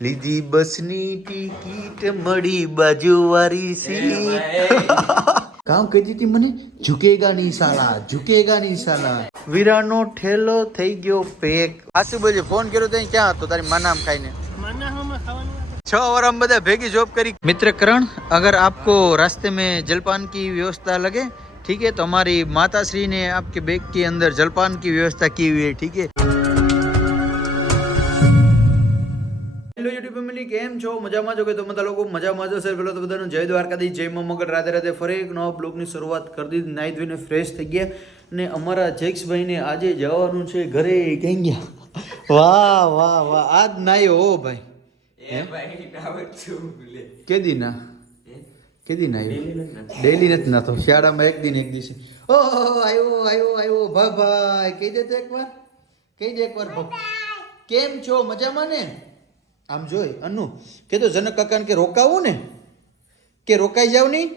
લીધી બસની ટિકિટ મળી બાજુવાળી સીટ કામ કહી દીધી મને ઝુકેગા નહીં સાલા ઝુકેગા નહીં સાલા વીરાનો ઠેલો થઈ ગયો પેક આસુ બોલે ફોન કર્યો તો ક્યાં હતો તારી માનામ ખાઈને 6 વાર हम બધા ભેગી જોબ કરી मित्र करण अगर आपको रास्ते में जलपान की व्यवस्था लगे ठीक है तो हमारी माता श्री ने आपके बैग के अंदर जलपान की व्यवस्था की हुई है ठीक है હેલો યુટ્યુબ ફેમિલી કેમ છો મજામાં છો કે તમે બધા લોકો મજામાં છો સર પેલો તો બધાનો જય દ્વારકાધીશ જય મા મગર રાધે રાધે ફરી એક નવા બ્લોગની શરૂઆત કરી દીધી નાઈ ધોઈને ફ્રેશ થઈ ગયા ને અમારા જેક્સભાઈને આજે જવાનું છે ઘરે ક્યાં ગયા વાહ વાહ વાહ આજ નાયો હો ભાઈ એ ભાઈ ડાવટ છું લે કેદી ના કેદી નાયો ડેલી નથી નાતો શાળામાં એક દિવસે ઓ આયો ભાઈ કહી દે તો એકવાર કેમ છો મજામાં ને આમ જોઈ અનુ કે તો જનક કાકાને કે રોકાવું ને કે રોકાઈ જાવ નહીં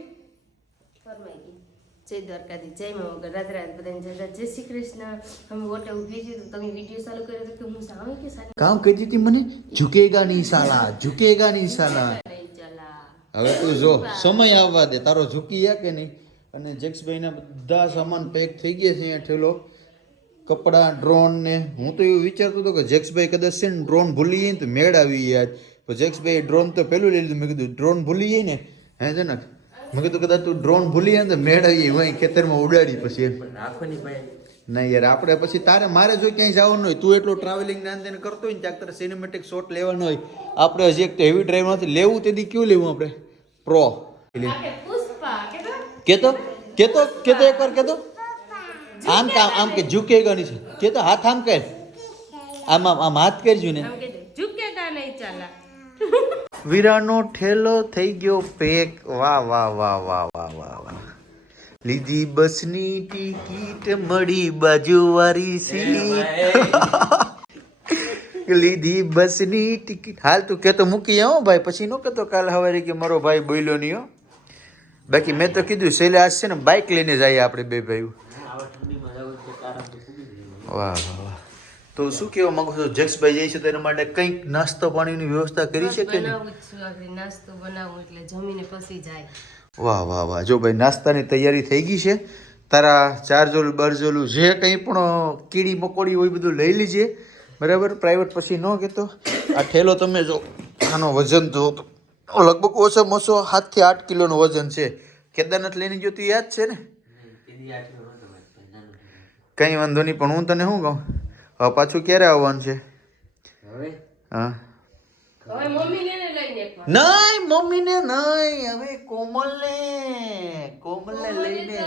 જય દ્વારકાધી જય મા મગર રાધે રાધે બધાને જય શ્રી કૃષ્ણ हम ઓટો ઉભી છે તો તમે વિડિયો ચાલુ કર્યો તો કે હું સામે કે સાને કામ કહી દીધી મને ઝુકેગા નહીં સાલા ઝુકેગા નહીં સાલા હવે તું જો સમય આવવા દે તારો ઝુકી યા કે નહીં અને જેક્સભાઈના બધા સામાન પેક થઈ ગયા છે અહીંયા ઠેલો કપડા ડ્રોન ને હું તો એવું વિચારતો હતો કે જેક્સભાઈ કદાચ છે ને ડ્રોન ભૂલી જાય ને તો મેળ આવી યાદ તો જેક્સભાઈ ડ્રોન તો પેલું લઈ લીધું મેં કીધું ડ્રોન ભૂલી જાય ને હે છે ને મેં કીધું કદાચ તું ડ્રોન ભૂલી જાય ને તો મેળ આવી જાય વहीं ખેતરમાં ઉડાડી પછી નહીં યાર આપણે પછી તારે મારે જો ક્યાંય જવાનું હોય તું એટલું ટ્રાવેલિંગ ના અંતે કરતો હોય ને ત્યાં તારે સિનેમેટિક શોટ લેવાનો હોય આપણે હજી એક તો હેવી ડ્રાઈવ નથી લેવું તેથી કયું લેવું આપણે પ્રો કેતો એકવાર કેતો આમ આમ કે ઝુકેગા નહીં કે તો હાથ આમ કર આમ હાથ કરજો ને ઝુકેગા નહીં ચાલા વીરાનો ઠેલો થઈ ગયો પેક વાહ વાહ વાહ વાહ વાહ વાહ વાહ લીધી બસની ટિકિટ મળી બાજુવાળી સીટ લીધી બસની ટિકિટ હાલ તું કે તો મૂકી આવો ભાઈ પછી નો કહેતો કાલ સવારે કે મારો ભાઈ બોલ્યો નહીં હો બાકી મેં તો કીધું શૈલે આજ છે ને બાઇક લઈને જઈએ આપણે બે ભાઈ વાહ વાહ તો શું કહેવા માંગુ છો જેક્સભાઈ જાય છે તો એના માટે કંઈક નાસ્તો પાણીની વ્યવસ્થા કરી છે કે નહીં નાસ્તો બનાવું એટલે જમીને પછી જાય વાહ વાહ વાહ જો ભાઈ નાસ્તાની તૈયારી થઈ ગઈ છે તારા ચારજોલું બરજોલું જે કંઈ પણ કીડી મકોડી હોય બધું લઈ લીજે બરાબર પ્રાઇવેટ પછી ન કહેતો આ ઠેલો તમે જો આનો વજન જો લગભગ ઓછામાં ઓછો 7 થી 8 કિલોનું વજન છે કેદારનાથ લઈને ગયો તો યાદ છે ને કઈ વાંધો નહીં પણ હું તને શું કહું હવે પાછું ક્યારે આવવાનું છે હા નહીં મમ્મીને નહીં હવે કોમલને લઈને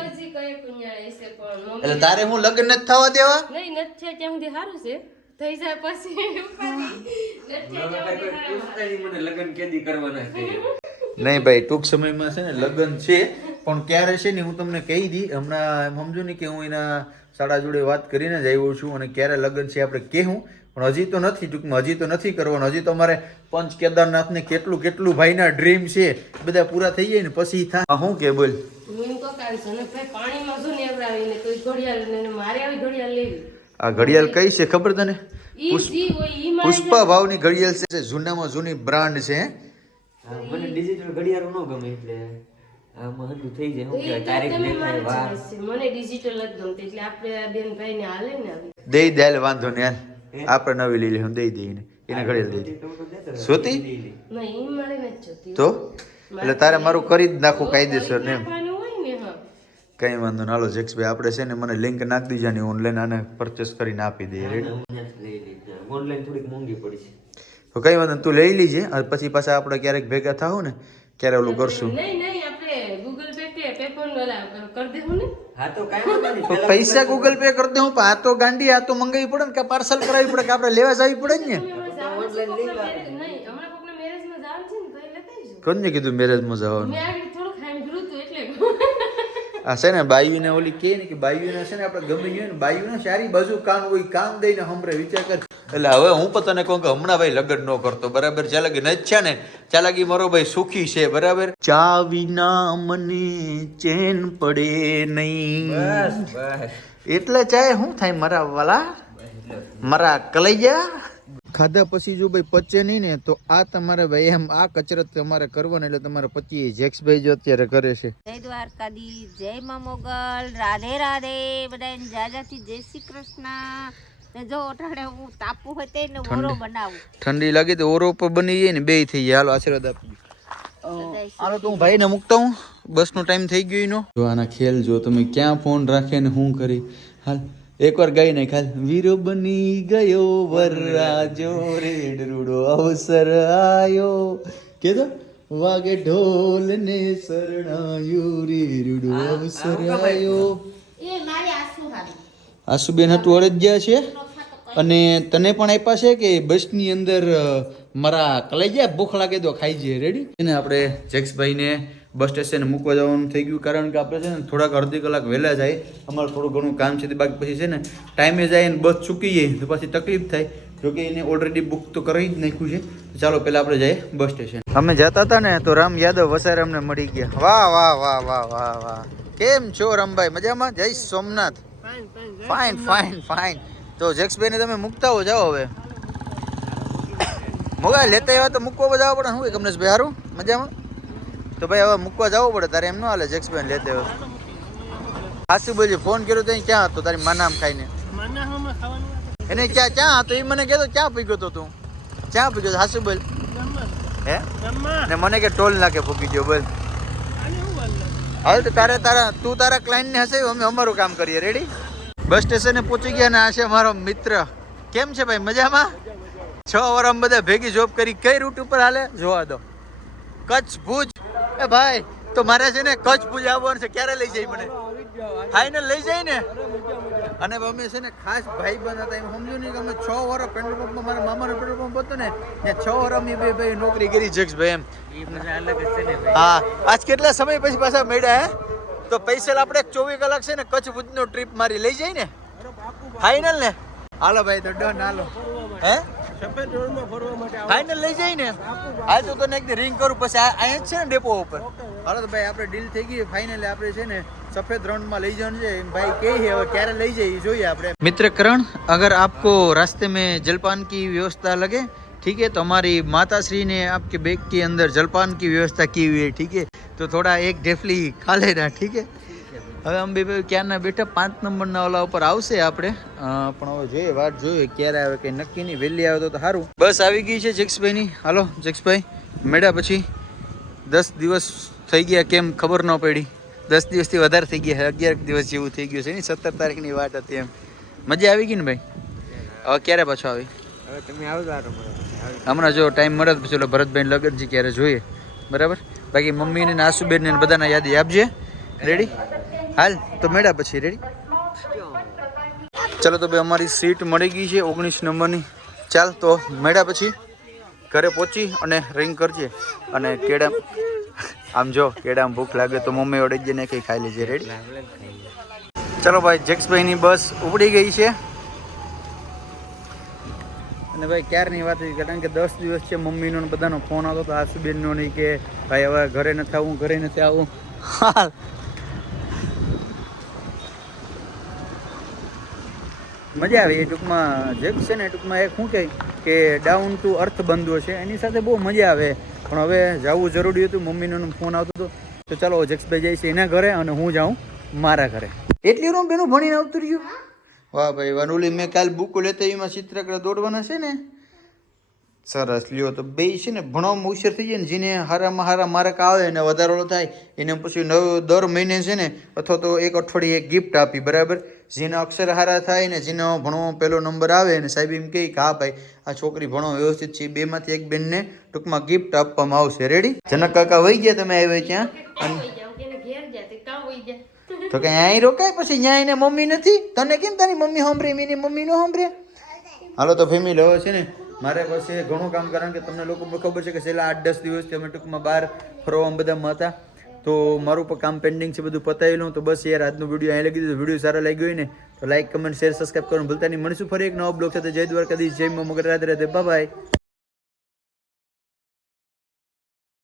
એટલે તારે હું લગ્ન નથી થવા દેવા નહીં નથી ત્યાં સુધી સારું છે થઈ જાય પછી લગ્ન કેદી કરવાના છે નહીં ભાઈ ટૂંક સમયમાં છે ને લગ્ન છે પણ ક્યારે છે ને હું તમને કહી દી હમણાં એમ સમજો ને કે હું એના સાડા જોડે વાત કરીને જ આવ્યો છું અને ક્યારે લગ્ન છે આપણે કહેવું પણ હજી તો નથી ટૂંકમાં હજી તો નથી કરવાનું હજી તો અમારે પંચ કેદારનાથને કેટલું ભાઈના ડ્રીમ છે બધા પૂરા થઈ જાય ને પછી થાય શું કે બોલ આ ઘડિયાળ કઈ છે ખબર તને પુષ્પા ભાવની ઘડિયાળ છે જૂનામાં જૂની બ્રાન્ડ છે મને ડિજિટલ ઘડિયાળ ન ગમે એટલે આમાં હંધું થઈ જાય હું કે તારીખ દેખાય વાર મને ડિજિટલ જ ગમતી એટલે આપણે બેન ભાઈ ને હાલે ને દઈ દે વાંધો ને હાલ આપણે નવી લઈ લઈએ દઈ દઈએ એને ઘડિયાળ દઈ દે સોતી નહીં મળે ને જોતી તો એટલે તારે મારું કરી જ નાખું કાયદેસર ને એમ કઈ વાંધો ના હાલો જેક્સભાઈ આપણે છે ને મને લિંક નાખી દીજા ને ઓનલાઈન આને પરચેસ કરીને આપી દઈએ રેડી ઓનલાઈન થોડીક મોંઘી પડી છે તો કઈ વાંધો તું લઈ લીજે પછી પાછા આપણે ક્યારેક ભેગા થાવ ને ક્યારે ઓલું કરશું નહીં આપણે ગૂગલ પે કે પેપર કરી દેવું ને હા તો કાઈ વાંધો નહીં પૈસા ગૂગલ પે કરી દઉં પણ આ તો ગાંડી આ તો મંગાવી પડે ને કે પાર્સલ કરાવવી પડે કે આપણે લેવા જવી પડે ને કોને કીધું મેરેજમાં જવાનું આ છે ને બાયુને ઓલી કે ને કે બાયુને છે ને આપણે ગમે ગયું ને બાયુને સારી બાજુ કાન હોય કાન દઈને હમરે વિચાર કર એટલે હવે હું પણ તને કહું કે હમણાં ભાઈ લગ્ન ન કરતો બરાબર ચા લાગી નથી છે ને ચા લાગી મારો ભાઈ સુખી છે બરાબર ચા વિના મને ચેન પડે નહીં એટલે ચાય શું થાય મારા વાલા મારા કલૈયા ખાધા પછી જો ભાઈ પચે નહીં ને તો આ તમારે વ્યાયામ આ કસરત તમારે કરવાની એટલે તમારે પચીએ. જેક્સભાઈ જો અત્યારે કરે છે. જય દ્વારકાધીશ, જય મા મોગલ, રાધે રાધે બધાને જાજાથી જય શ્રી કૃષ્ણ. ને જો અટાણે હું તાપુ હોય તે ને ઓરો બનાવું. ઠંડી લાગી તો ઓરો પર બની જાય ને બે થઈ જાય. હાલો આશીર્વાદ આપજો. હાલો તો હું ભાઈને મૂકતા હું, બસનો ટાઈમ થઈ ગયો એનો. જો આના ખેલ જો તમે ક્યાં ફોન રાખે ને હું કરી. હાલ એકવાર ગાઈ નાખ. હાલ વીરો બની ગયો વરરાજો રેડરૂડો અવસર આયો કેતો વાગે ઢોલ ને શરણાયું રેડરૂડો અવસર આયો. એ મારી આસુ હારી આસુબેન હતું અડજ્યા છે અને તને પણ આપ્યા છે કે બસની અંદર મારા કલેજા ભૂખ લાગે તો ખાઈ જઈએ. રેડી એને આપણે જેક્સભાઈને બસ સ્ટેશને મૂકવા જવાનું થઈ ગયું કારણ કે આપણે છે ને થોડાક અડધી કલાક વહેલા જાય. અમારે થોડું ઘણું કામ છે તે બાકી પછી છે ને ટાઈમે જાય ને બસ ચૂકી જાય તો પછી તકલીફ થાય. જોકે એને ઓલરેડી બુક તો કરી જ નાખ્યું છે. તો ચાલો પહેલાં આપણે જઈએ બસ સ્ટેશન. અમે જતા હતા ને તો રામ યાદવ વસારે અમને મળી ગયા. વાહ વાહ વાહ વાહ વાહ વાહ. કેમ છો રામભાઈ? મજામાં? જય સોમનાથ. Fine fine fine. તો જેક્સભાઈને તમે મૂકતા હો જાઓ હવે. મોબાઈલ લેતા આવ્યા તો મૂકવા જવા પડે. શું કમલેશભાઈ સારું મજામાં? તો ભાઈ હવે મૂકવા જવું પડે તારે, એમ ન હાલે. જેક્સભાઈને લેતા આવ્યો હાસુ બોલજી ફોન કર્યો તો ક્યાં હતો તારી માનામ ખાઈને? એને ક્યાં હતો એ મને કહેતો. ક્યાં પીગયો તો તું? ક્યાં પીગયો? હાસુ બોલ. હે ને મને કે ટોલ નાખે ફૂકી ગયો. બોલ હાલ તો તું તારા ક્લાયન્ટને હશે, અમે અમારું કામ કરીએ. રેડી? બસ સ્ટેશને પહોંચી ગયા ને આ છે મારો મિત્ર. કેમ છે ભાઈ? મજામાં? 6 વર્ષ બધા ભેગી જોબ કરી. કઈ રૂટ ઉપર હાલે જોવા દો. કચ્છ ભુજ. એ ભાઈ તો મારે છે ને કચ્છ ભુજ આવવાનું છે. ક્યારે લઈ જાય મને? ફાઇનલ લઈ જાય ને? અને અમે છે ને ખાસ ભાઈ બંધ હતા. એમ સમજો નહીં કે અમે 6 વર્ષ પેટ્રોલ પંપમાં મારા મામાનો પેટ્રોલ પંપ હતો ને ત્યાં 6 વર્ષ અમે બે ભાઈ નોકરી કરી. જેક્સભાઈ એમ હા આજ કેટલા સમય પછી પાછા મળ્યા. હે તો પૈસા આપણે 24 કલાક છે ને કચ્છ ભુજનો ટ્રીપ મારી લઈ જાય ને? ફાઇનલ ને? હાલો ભાઈ તો ડન. હાલો હે ફાઇનલ લઈ જાય ને? હાલ તો તને એક રિંગ કરું પછી અહીંયા જ છે ને ડેપો ઉપર. હાલો તો ભાઈ આપણે ડીલ થઈ ગઈ. ફાઇનલી આપણે છે ને સફેદ રણમાં લઈ જવાનું છે. ભાઈ કે હવે ક્યારે લઈ જાય જોઈએ આપણે. મિત્ર કરણ, અગર આપકો रास्ते में जलपान की व्यवस्था लगे ठीक है, तो हमारी माता श्री ने आपके बैग के अंदर जलपान की व्यवस्था की हुई है. ठीक है, तो थोड़ा एक ढेफली खा लेना. ठीक है, હવે અમે બે ક્યારના બેઠા 5 નંબરના ઓલા ઉપર આવશે આપણે પણ હવે જોઈએ વાટ જોઈએ ક્યારે આવે કંઈ નક્કી નહીં. વહેલી આવે તો સારું. બસ આવી ગઈ છે જેક્સભાઈની. હાલો જેક્સભાઈ મેળા પછી 10 દિવસ થઈ ગયા કેમ ખબર ન પડી. 10 દિવસથી વધારે થઈ ગયા. 11 દિવસ જેવું થઈ ગયું છે ને. 17 તારીખની વાત હતી એમ. મજા આવી ગઈ ને ભાઈ? હવે ક્યારે પાછો આવી? હવે તમે આવજો હમણાં જો ટાઈમ મળે તો પછી ઓલા ભરતભાઈ લગનજી ક્યારે જોઈએ. બરાબર? બાકી મમ્મીને આસુબેનને બધાના યાદી આપજે. રેડી? હાલ તો મેળા પછી. રેડી? ચાલો તો ભાઈ અમારી સીટ મળી ગઈ છે 19 નંબરની. ચાલ તો મેળા પછી ઘરે પહોંચી અને રિંગ કરજે. અને કેળા આમ જો કેળામાં ભૂખ લાગે તો મમ્મી ઓડી જઈને કંઈ ખાઈ લેજે. રેડી? ચાલો ભાઈ જેક્સભાઈની બસ ઉપડી ગઈ છે. અને ભાઈ ક્યારની વાત હતી કારણ કે 10 દિવસ છે મમ્મીનો બધાનો ફોન આવતો હતો. આસુબેનનો નહીં કે ભાઈ હવે ઘરે નથી આવું, ઘરે નથી આવું. હાલ મજા આવે એ ટૂંકમાં. જેક્સ છે ને ટૂંકમાં એક શું કહે કે ડાઉન ટુ અર્થ બંધો છે એની સાથે બહુ મજા આવે. પણ હવે જવું જરૂરી હતું. મમ્મીનો ફોન આવતો હતો તો ચાલો જેક્સભાઈ જાય છે એના ઘરે અને હું જાઉં મારા ઘરે. એટલી રૂમ બેનું ભણીને આવતું રહ્યું. વાહ ભાઈ વનુલી મેં કાલ બુકો લેતા એમાં ચિત્રકલા દોડવાના છે ને. સરસ લ્યો તો બે છે ને ભણવામાં હોશિયાર થઈ જાય ને. જેને હારામાં હારા માર્ક આવે ને વધારો થાય એને પછી દર મહિને છે ને અથવા તો એક અઠવાડિયે એક ગિફ્ટ આપી. બરાબર? જેના અક્ષર હારા થાય ને જેનો ભણવામાં પહેલો નંબર આવે ને સાહેબ એમ કહે કે હા ભાઈ આ છોકરી ભણવા વ્યવસ્થિત છે, બેમાંથી એક બેનને ટૂંકમાં ગિફ્ટ આપવામાં આવશે. રેડી? જનક કાકા વહી ગયા તમે આવ્યા ત્યાં તો કઈ અહીં રોકાય પછી ત્યાં એને મમ્મી નથી. તને કેમ તારી મમ્મી સાંભળે એની મમ્મી નો સાંભળે? હાલો તો ફેમિલી હવે છે ને મારે પાસે ઘણું કામ કારણ કે તમને લોકો ખબર છે કે છેલ્લા 8-10 દિવસથી અમે ટૂંકમાં બહાર ફરવામાં બધામાં હતા તો મારું પણ કામ પેન્ડિંગ છે. બધું પતાવી લઉં તો બસ યાર આજનો વિડીયો અહીં લગી દીધો. વિડીયો સારો લાગ્યો હોય ને તો લાઈક કમેન્ટ શેર સબસ્ક્રાઈબ કરવાનું ભૂલતા નહીં. મળીશું ફરી એક નવો બ્લોગ સાથે. જય દ્વારકાધીશ, જય મા મોગલ, રાધે રાધે, બાય બાય.